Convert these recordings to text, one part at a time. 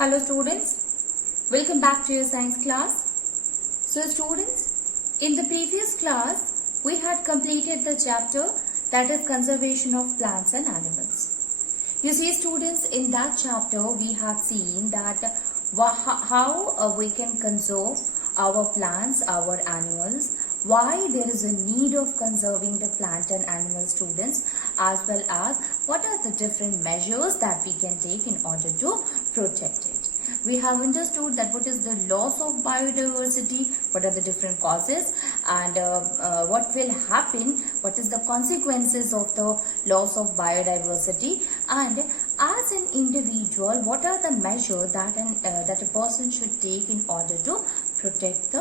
Hello students, welcome back to your science class. So students, in the previous class, we had completed the chapter that is conservation of plants and animals. You see students, in that chapter we have seen that how we can conserve our plants, our animals, why there is a need of conserving the plant and animal students, as well as what are the different measures that we can take in order to protect it. We have understood that what is the loss of biodiversity, what are the different causes, and what will happen, what is the consequences of the loss of biodiversity, and as an individual, what are the measures that a person should take in order to protect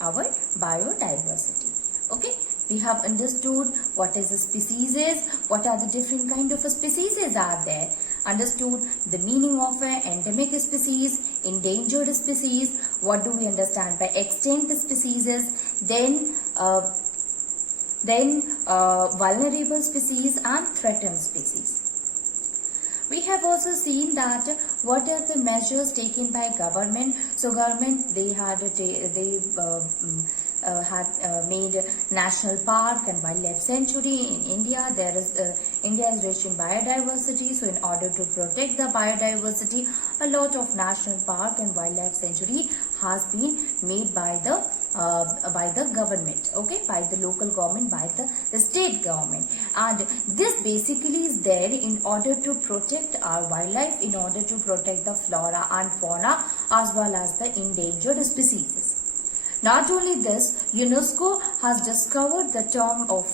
our biodiversity. Okay, we have understood what is a species, what are the different kind of species are there, understood the meaning of an endemic species, endangered species, what do we understand by extinct species, then vulnerable species and threatened species. We have also seen that what are the measures taken by government. So government, they had made national park and wildlife sanctuary in India. India is rich in biodiversity, so in order to protect the biodiversity, a lot of national park and wildlife sanctuary has been made by the government, okay, by the local government, by the state government, and this basically is there in order to protect our wildlife, in order to protect the flora and fauna as well as the endangered species. Not only this, UNESCO has discovered the term of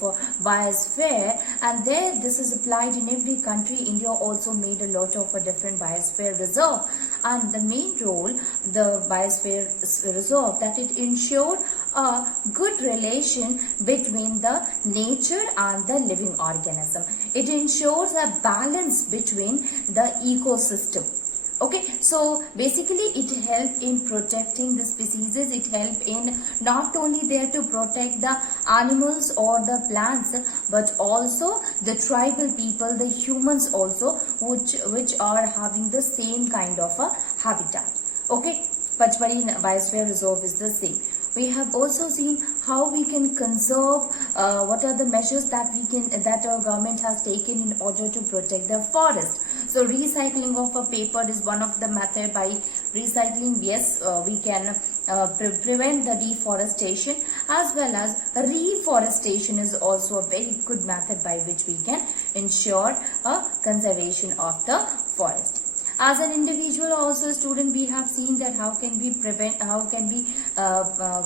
biosphere, and this is applied in every country. India also made a lot of different biosphere reserve, and the main role, the biosphere reserve, that it ensured a good relation between the nature and the living organism. It ensures a balance between the ecosystem. Okay, so basically it helped in protecting the species. It helped in not only there to protect the animals or the plants, but also the tribal people, the humans also, which are having the same kind of a habitat. Okay, Pachmari Biosphere Reserve is the same. We have also seen how we can conserve, what are the measures that our government has taken in order to protect the forest. So recycling of a paper is one of the method. By recycling, yes, we can prevent the deforestation, as well as reforestation is also a very good method by which we can ensure a conservation of the forest. As an individual, also student, we have seen that how can we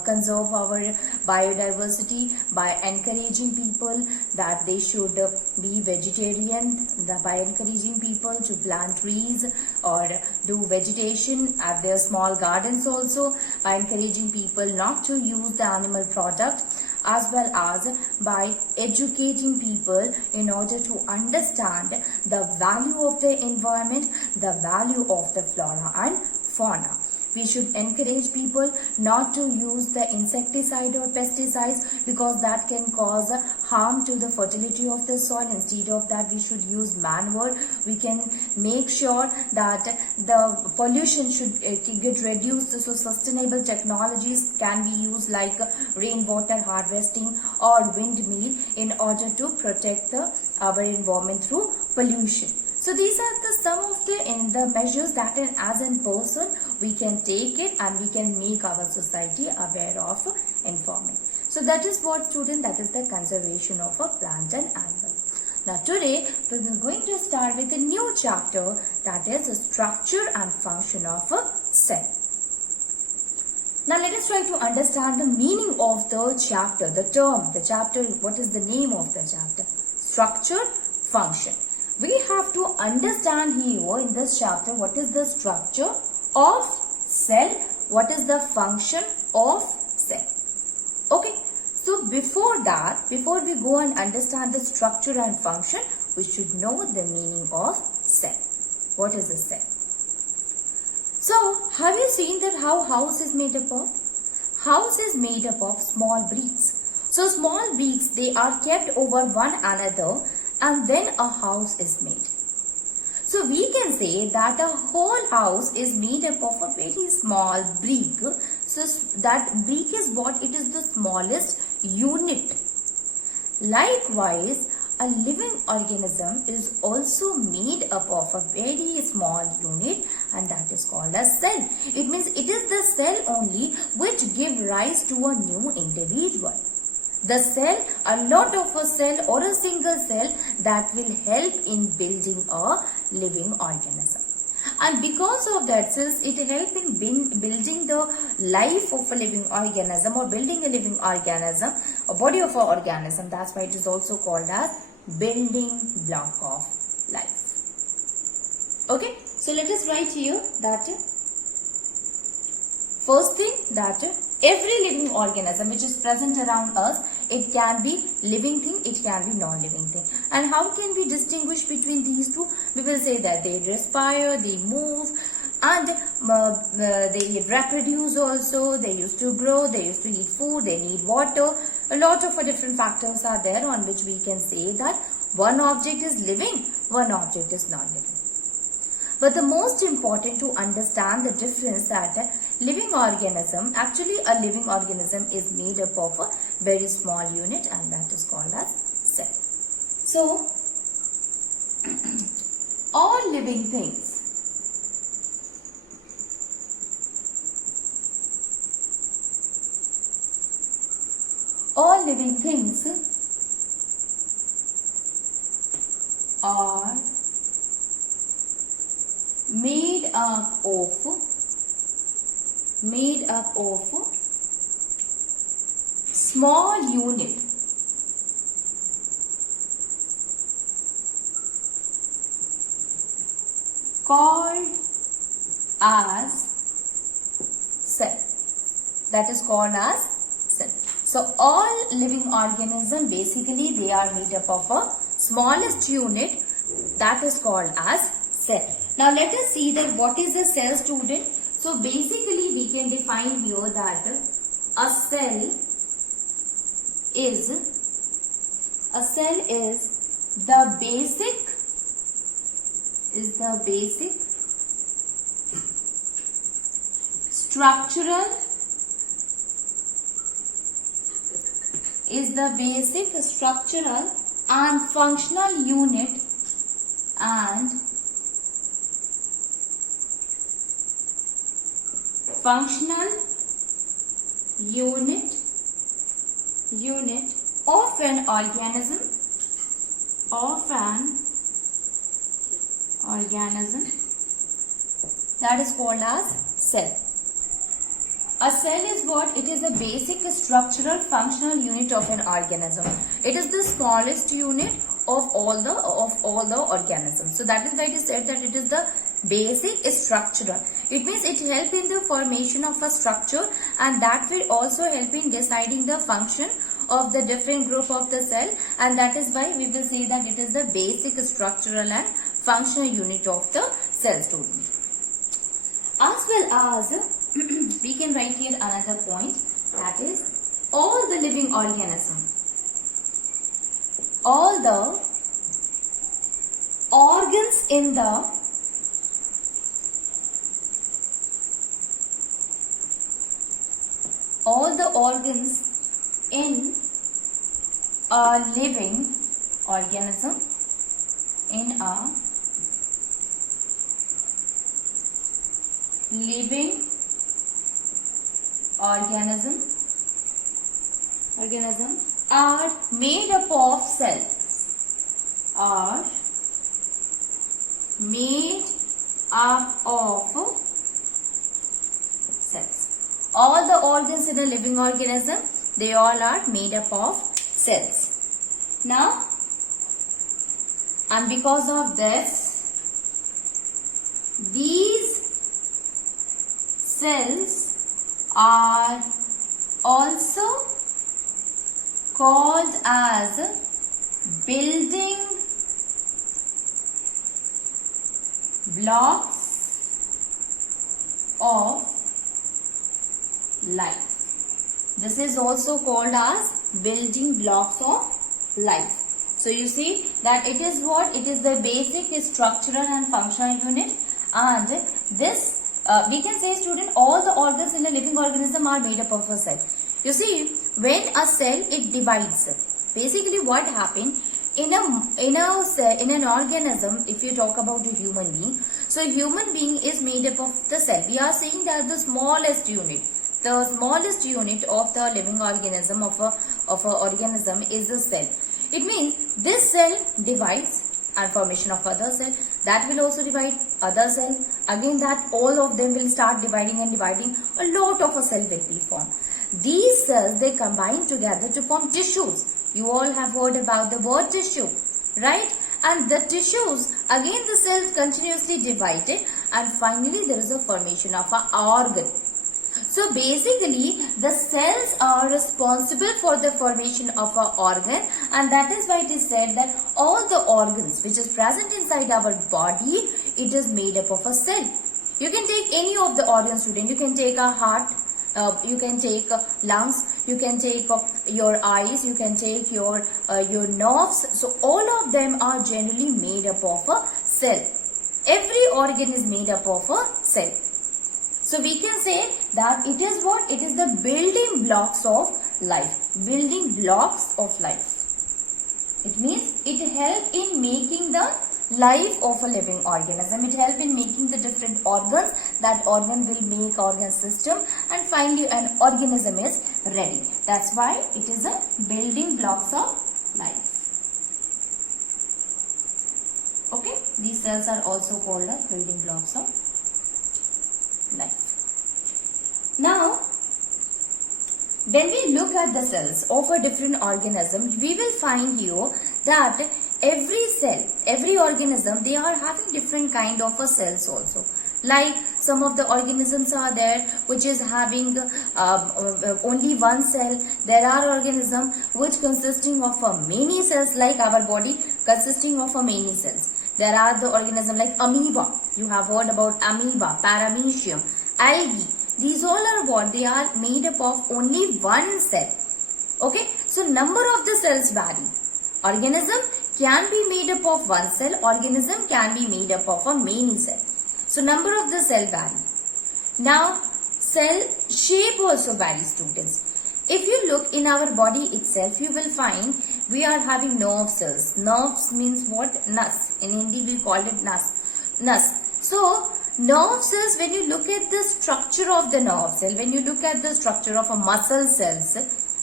conserve our biodiversity by encouraging people that they should be vegetarian, by encouraging people to plant trees or do vegetation at their small gardens, also by encouraging people not to use the animal product, as well as by educating people in order to understand the value of the environment, the value of the flora and fauna. We should encourage people not to use the insecticide or pesticides, because that can cause harm to the fertility of the soil. Instead of that, we should use manure. We can make sure that the pollution should get reduced. So sustainable technologies can be used, like rainwater harvesting or windmill, in order to protect our environment through pollution. So these are some of the measures that as a person we can take it, and we can make our society aware of environment. So that is what, student, that is the conservation of a plant and animal. Now today we are going to start with a new chapter, that is the structure and function of a cell. Now let us try to understand the meaning of the chapter, the term, the chapter, what is the name of the chapter? Structure, function. We have to understand here in this chapter what is the structure of cell, what is the function of cell. Okay, so before that, before we go and understand the structure and function, we should know the meaning of cell. What is a cell? So have you seen that how house is made up of? House is made up of small bricks. So small bricks, they are kept over one another, and then a house is made. So we can say that a whole house is made up of a very small brick. So that brick is what? It is the smallest unit. Likewise, a living organism is also made up of a very small unit, and that is called a cell. It means it is the cell only which give rise to a new individual. The cell, a lot of a cell or a single cell that will help in building a living organism. And because of that, since it helps in building the life of a living organism or building a living organism, a body of an organism, that's why it is also called as building block of life. Okay, so let us write here that first thing, that every living organism which is present around us, it can be living thing, it can be non-living thing. And how can we distinguish between these two? We will say that they respire, they move, and they reproduce also, they used to grow, they used to eat food, they need water. A lot of different factors are there on which we can say that one object is living, one object is non-living. But the most important to understand the difference that living organism, actually a living organism is made up of a very small unit, and that is called as cell. So, all living things are made up of small unit called as cell. That is called as cell. So all living organisms, basically they are made up of a smallest unit, that is called as cell. Now let us see that what is a cell, student. So basically we can define here that a cell is the basic structural and functional unit of an organism that is called as cell. A cell is what? It is the basic structural functional unit of an organism. It is the smallest unit of all the organisms. So that is why it is said that it is the basic structural. It means it helps in the formation of a structure, and that will also help in deciding the function of the different group of the cell, and that is why we will say that it is the basic structural and functional unit of the cell, student. As well as we can write here another point, that is all the living organism, all the organs in the a living organism, are made up of cells. All the organs in a living organism, they all are made up of cells. Now, and because of this, these cells are also called as building blocks of life. This is also called as building blocks of life. So you see that it is what? It is the basic structural and functional unit, and this we can say, student, all the organs in a living organism are made up of a cell. You see, when a cell, it divides. Basically what happened in an organism, if you talk about a human being, so human being is made up of the cell. We are saying that the smallest unit of the living organism of a organism is the cell. It means this cell divides, and formation of other cell, that will also divide other cell, again that all of them will start dividing and dividing, a lot of a cell will be formed. These cells, they combine together to form tissues. You all have heard about the word tissue, right? And the tissues, again the cells continuously divided, and finally there is a formation of an organ. So basically the cells are responsible for the formation of an organ, and that is why it is said that all the organs which is present inside our body, it is made up of a cell. You can take any of the organs, student. You can take a heart, you can take lungs, you can take your eyes, you can take your nerves. So all of them are generally made up of a cell. Every organ is made up of a cell. So we can say that it is what? It is the building blocks of life. Building blocks of life. It means it helps in making the life of a living organism. It helps in making the different organs. That organ will make organ system, and finally an organism is ready. That's why it is a building blocks of life. Okay, these cells are also called as building blocks of life. Now, when we look at the cells of a different organism, we will find here that every cell, every organism, they are having different kind of a cells also. Like some of the organisms are there which is having only one cell. There are organisms which consisting of many cells, like our body consisting of many cells. There are the organisms like amoeba. You have heard about amoeba, paramecium, algae. These all are what? They are made up of only one cell. Okay. So number of the cells vary. Organism can be made up of one cell. Organism can be made up of a many cell. So number of the cell vary. Now cell shape also varies, students. If you look in our body itself, you will find we are having nerve cells. Nerves means what? Nas. In Hindi we call it nas. So nerve cells, when you look at the structure of the nerve cell, when you look at the structure of a muscle cells,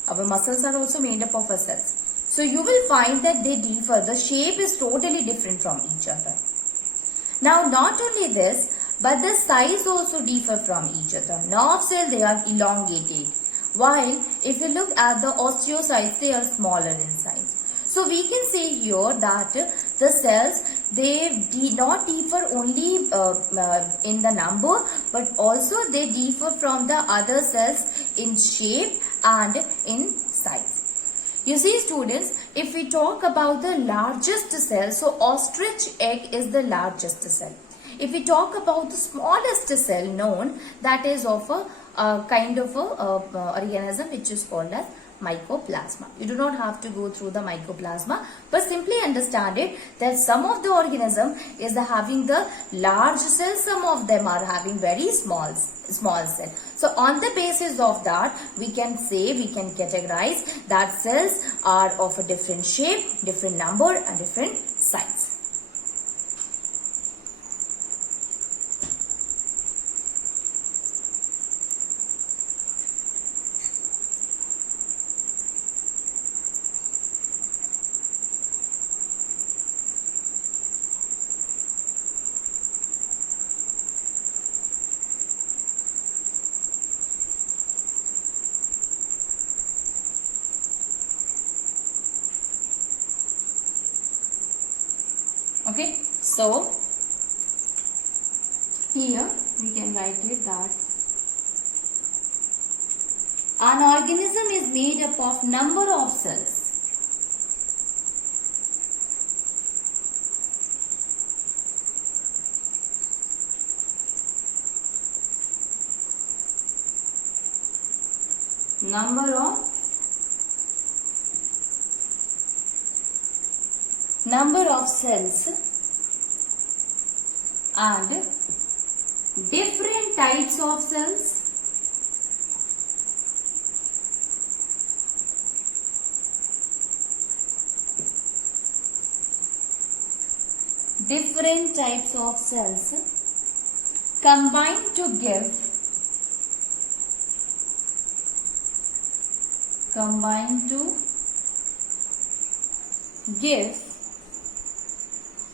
our muscles are also made up of a cells. So you will find that they differ. The shape is totally different from each other. Now not only this, but the size also differ from each other. Nerve cells, they are elongated, while if you look at the osteocytes, they are smaller in size. So we can say here that the cells, they do not differ only in the number, but also they differ from the other cells in shape and in size. You see, students, if we talk about the largest cell, so ostrich egg is the largest cell. If we talk about the smallest cell known, that is of a kind of a organism which is called as mycoplasma. You do not have to go through the mycoplasma, but simply understand it that some of the organism is having the large cells, some of them are having very small cell. So on the basis of that, we can say, we can categorize that cells are of a different shape, different number and different size. Okay, so here we can write it that an organism is made up of number of cells. Number of number of cells and different types of cells. Different types of cells combine to give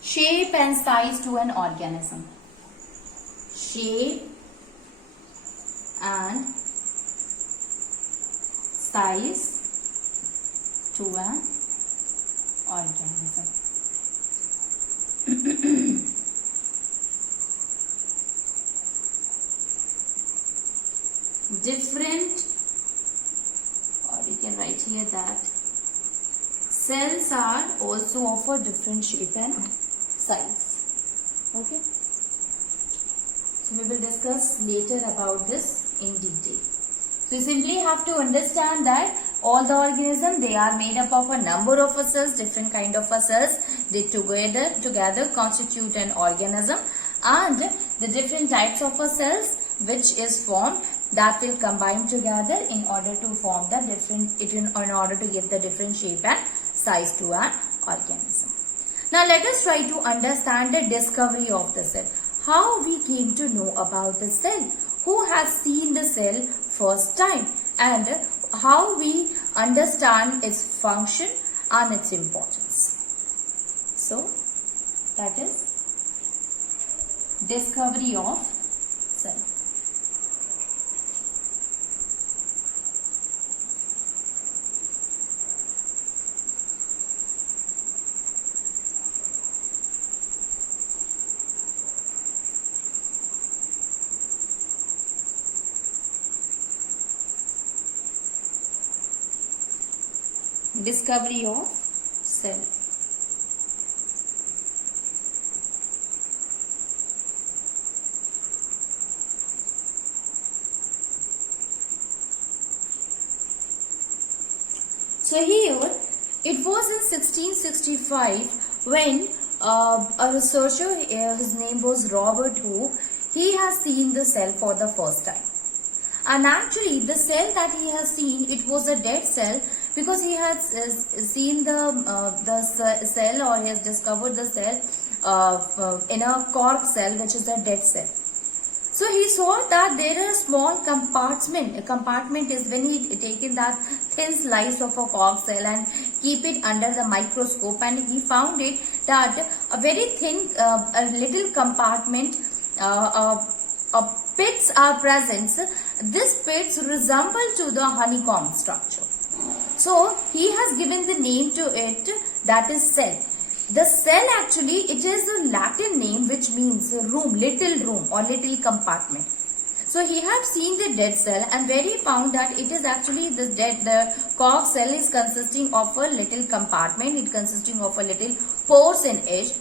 shape and size to an organism. Shape and size to an organism. Different, or you can write here that cells are also of a different shape and size. Okay. So we will discuss later about this in detail. So you simply have to understand that all the organisms, they are made up of a number of cells, different kind of cells. They together constitute an organism, and the different types of cells which is formed, that will combine together in order to form the in order to give the different shape and size to an organism. Now let us try to understand the discovery of the cell. How we came to know about the cell? Who has seen the cell first time? And how we understand its function and its importance. So that is discovery of cell. Discovery of cell. So here it was in 1665 when a researcher, his name was Robert Hooke, he has seen the cell for the first time. And actually the cell that he has seen, it was a dead cell, because he has seen the cell, or he has discovered the cell in a cork cell, which is a dead cell. So he saw that there is a small compartment. A compartment is when he taken that thin slice of a cork cell and keep it under the microscope, and he found it that a very thin, a little compartment, pits are present. These pits resemble to the honeycomb structure. So he has given the name to it, that is cell. The cell actually, it is a Latin name which means room, little room or little compartment. So he had seen the dead cell, and where he found that it is actually the cork cell is consisting of a little compartment, it consisting of a little pores in it,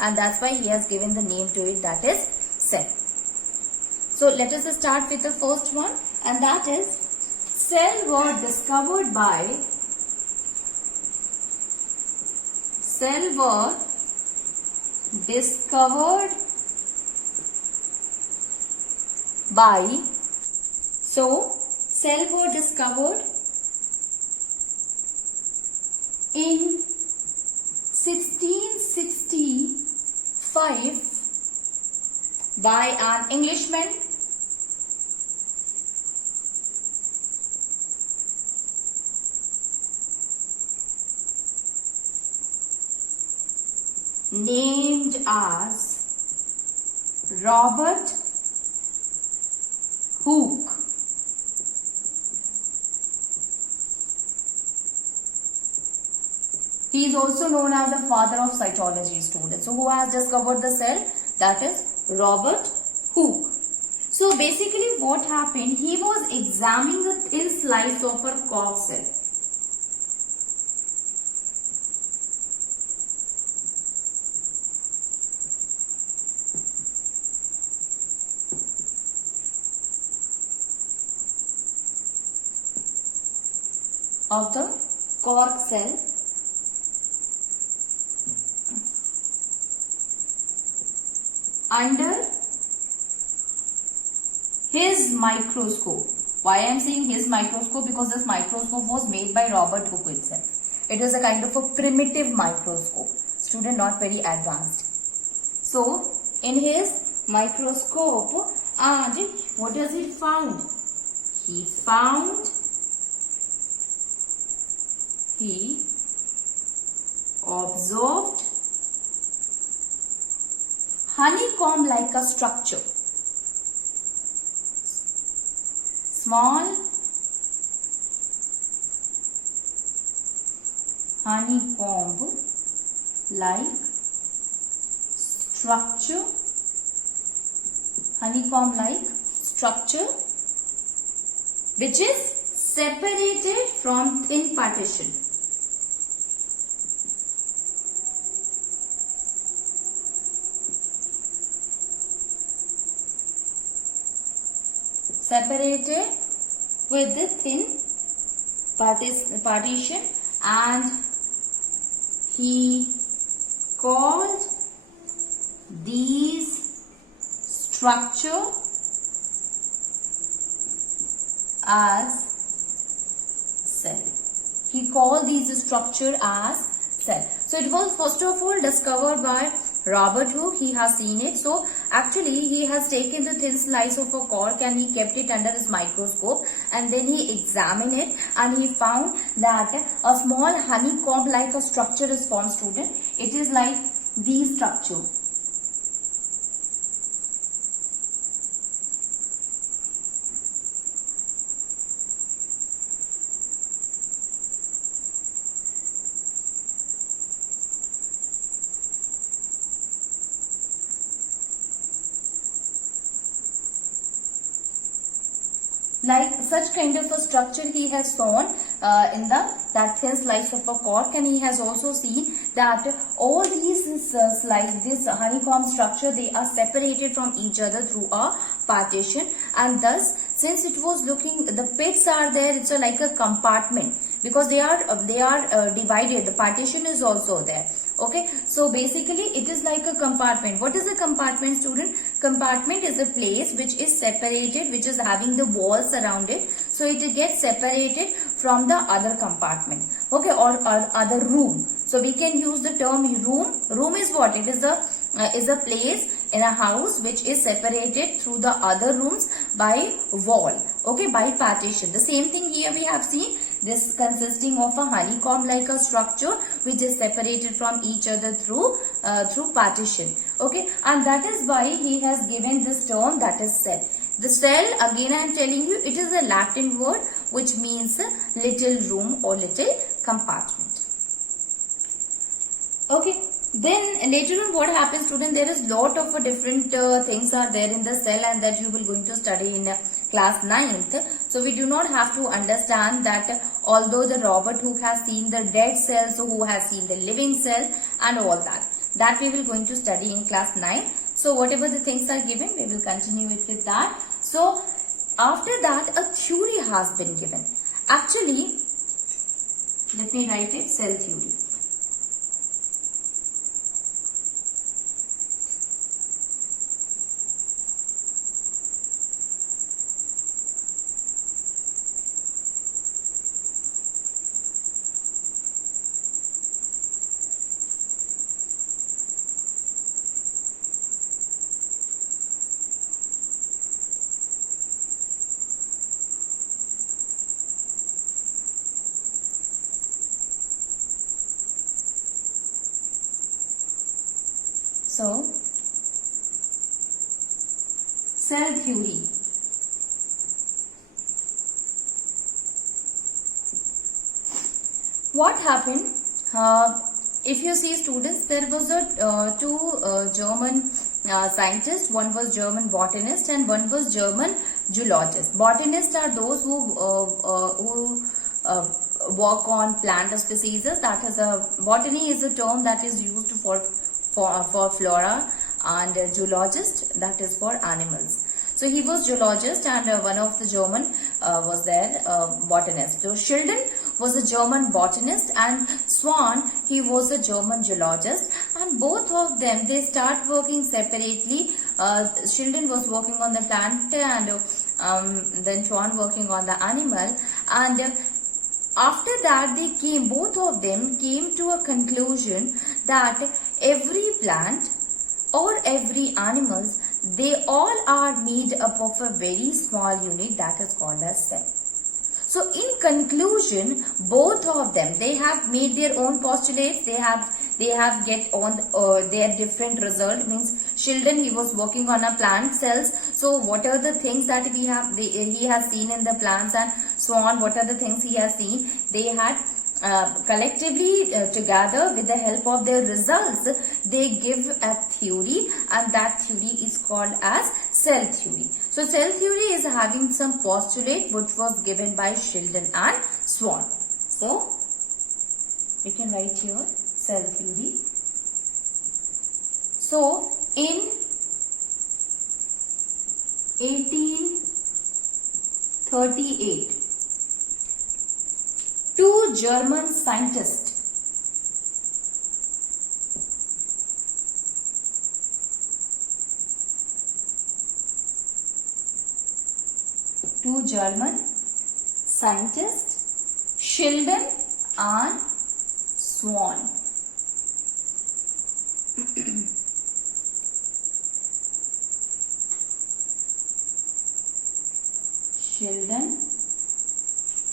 and that's why he has given the name to it, that is cell. So let us start with the first one, and that is cell were discovered by in 1665 by an Englishman named as Robert Hooke. He is also known as the father of cytology, students. So who has discovered the cell? That is Robert Hooke. So basically what happened, he was examining a thin slice of a cork cell. Of the cork cell, under his microscope. Why I am saying his microscope? Because this microscope was made by Robert Hooke itself. It is a kind of a primitive microscope. Student, not very advanced. So, in his microscope, and what does he found? He observed honeycomb like a structure. Small honeycomb like structure, which is separated from thin partition. Separated with the thin partition, and he called these structure as cell. He called these structure as cell. So it was first of all discovered by Robert Hooke. He has seen it. So actually he has taken the thin slice of a cork and he kept it under his microscope, and then he examined it and he found that a small honeycomb like a structure is formed, student. It is like the structure. Like such kind of a structure he has shown in that thin slice of a cork, and he has also seen that all these this honeycomb structure, they are separated from each other through a partition, and thus since it was looking, the pits are there, it's like a compartment because they are divided. The partition is also there. Okay, so basically it is like a compartment. What is a compartment, student? Compartment is a place which is separated, which is having the walls around it. So it gets separated from the other compartment. Okay, or other room. So we can use the term room. Room is what? It is a place in a house which is separated through the other rooms by wall. Okay, by partition. The same thing here we have seen. This consisting of a honeycomb like a structure which is separated from each other through partition. Okay, and that is why he has given this term, that is cell. The cell, again I am telling you, it is a Latin word which means little room or little compartment. Okay. Then later on what happens, student, there is lot of different things are there in the cell, and that you will going to study in class 9th. So we do not have to understand that although the Robert Hooke has seen the dead cell, so who has seen the living cell and all that. That we will going to study in class 9. So whatever the things are given, we will continue it with that. So after that, a theory has been given. Actually, let me write it, cell theory. So, cell theory. What happened? If you see, students, there was two German scientists. One was German botanist and one was German zoologist. Botanists are those who work on plant species. That is botany is a term that is used for flora, and zoologist, that is for animals. So he was zoologist, and one of the German was there botanist. So Schleiden was a German botanist, and Swan, he was a German zoologist, and both of them, they start working separately. Sheldon was working on the plant, and then Swan working on the animal, and after that both of them came to a conclusion that every plant or every animals, they all are made up of a very small unit that is called as cell. So in conclusion, both of them, they have made their own postulates, they have get on their different result. Means Sheldon, he was working on a plant cells. So what are the things that he has seen in the plants, and Swan, what are the things he has seen? They had collectively together with the help of their results, they give a theory, and that theory is called as cell theory. So cell theory is having some postulate which was given by Sheldon and Swan. So we can write here cell theory. So in 1838, two German scientists, Sheldon and Swan, Sheldon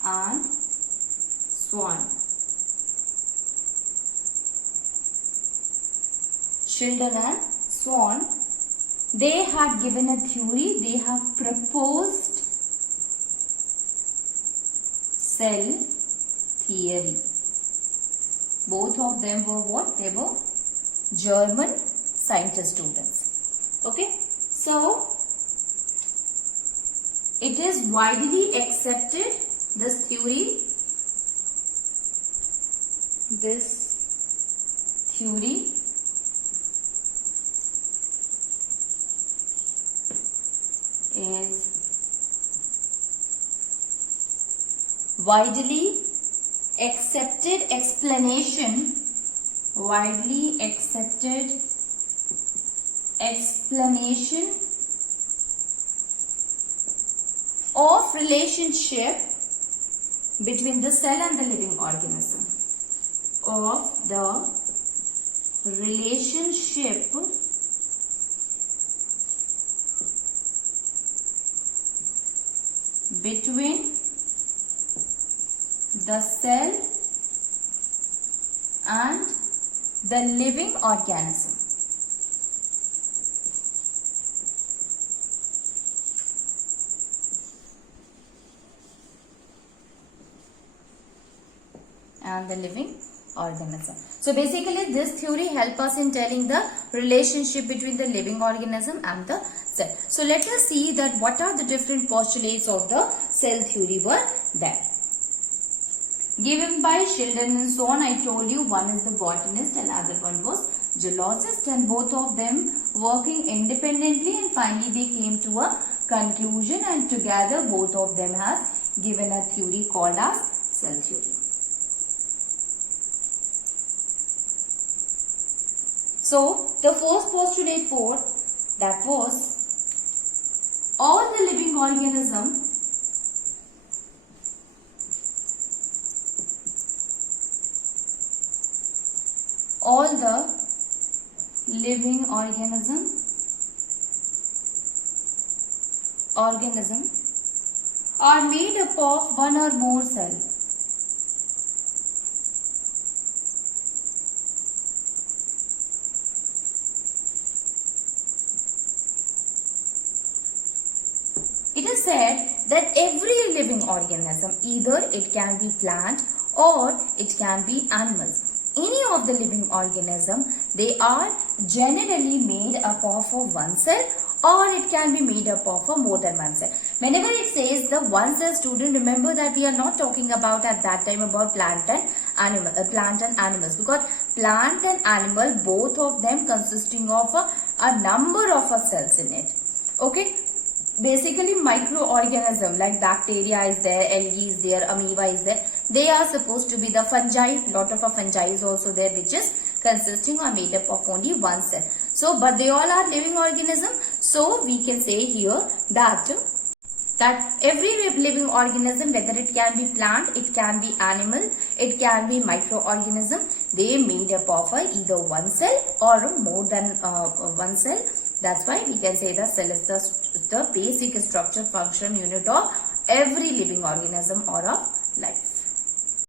and Swan. Sheldon and Swan, they had given a theory, they have proposed cell theory. Both of them were what? They were German scientist students. Okay. So, it is widely accepted, this theory is widely accepted explanation of relationship between the cell and the living organism. Of the relationship between the cell and the living organism. So basically this theory helps us in telling the relationship between the living organism and the cell. So let us see that what are the different postulates of the cell theory were there. Given by Sheldon and Swan, I told you one is the botanist and other one was zoologist, and both of them working independently, and finally they came to a conclusion, and together both of them have given a theory called as cell theory. So the first postulate for that was all the living organism are made up of one or more cells. It is said that every living organism, either it can be plant or it can be animals, any of the living organism, they are generally made up of one cell, or it can be made up of more than one cell. Whenever it says the one cell, student, remember that we are not talking about at that time about plant and animals, because plant and animal, both of them consisting of a number of cells in it. Okay. basically microorganism like bacteria is there, algae is there, amoeba is there. They are supposed to be the fungi. Lot of fungi is also there, which is consisting or made up of only one cell. So, but they all are living organism. So, we can say here that every living organism, whether it can be plant, it can be animal, it can be microorganism, they made up of either one cell or more than one cell. That's why we can say the cell is the basic structure, function, unit of every living organism or of life.